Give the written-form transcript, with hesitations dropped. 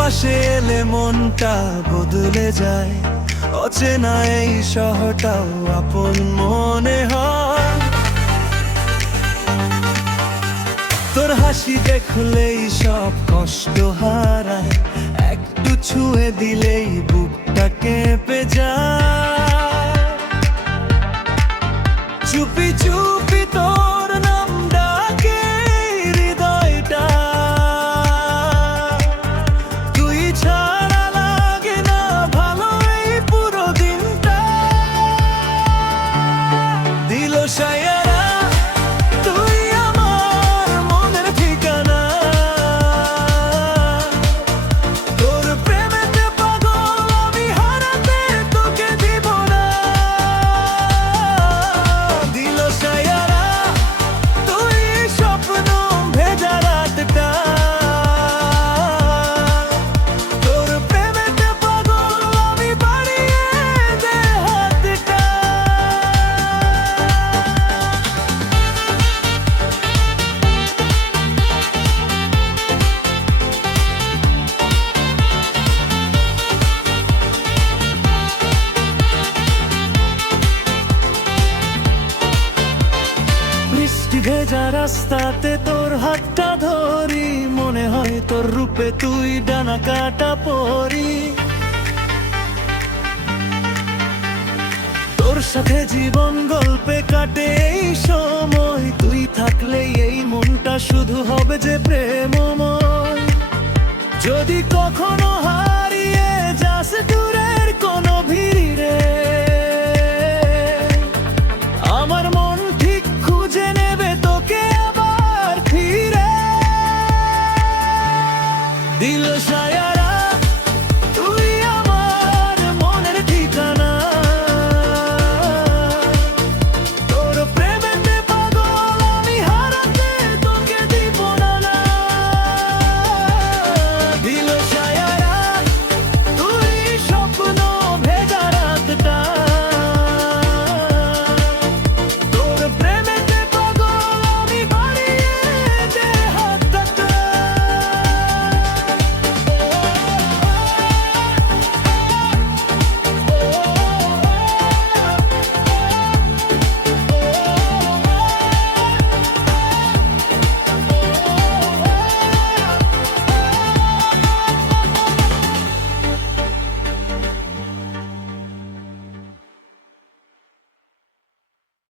পাশে এলে মনটা বদলে যায়, অচেনা এই শহরটাও আপন মনে হয়। তোর হাসি দেখলেই সব কষ্ট হারায়, একটু ছুঁয়ে দিলেই বুকটা কেঁপে যায়। চুপি চুপি তোর নাম ডাকে হৃদয়টা, তুই ছাড়া লাগে না ভালো এই পুরো দিনটা। দিল সায়ারা তুই আমার মনের ঠিকানা, তোর প্রেমেতে পাগল আমি হারাতে তোকে দিব না। দিল সায়ারা তুই স্বপ্ন ভেজা রাতটা, তোর প্রেমেতে পাগল আমি বাড়িয়ে দে হাতটা। বৃষ্টি ভেজা রাস্তাতে তোর হাতটা ধরি, মনে হয় তোর রূপে তুই ডানা কাটা পরি। তোর সাথে জীবন গল্পে কাটে এই সময়, তুই থাকলেই এই মনটা শুধু হবে যে প্রেমময়। যদি কখনো হারিয়ে যাস দূরের কোনো ভিড়ে,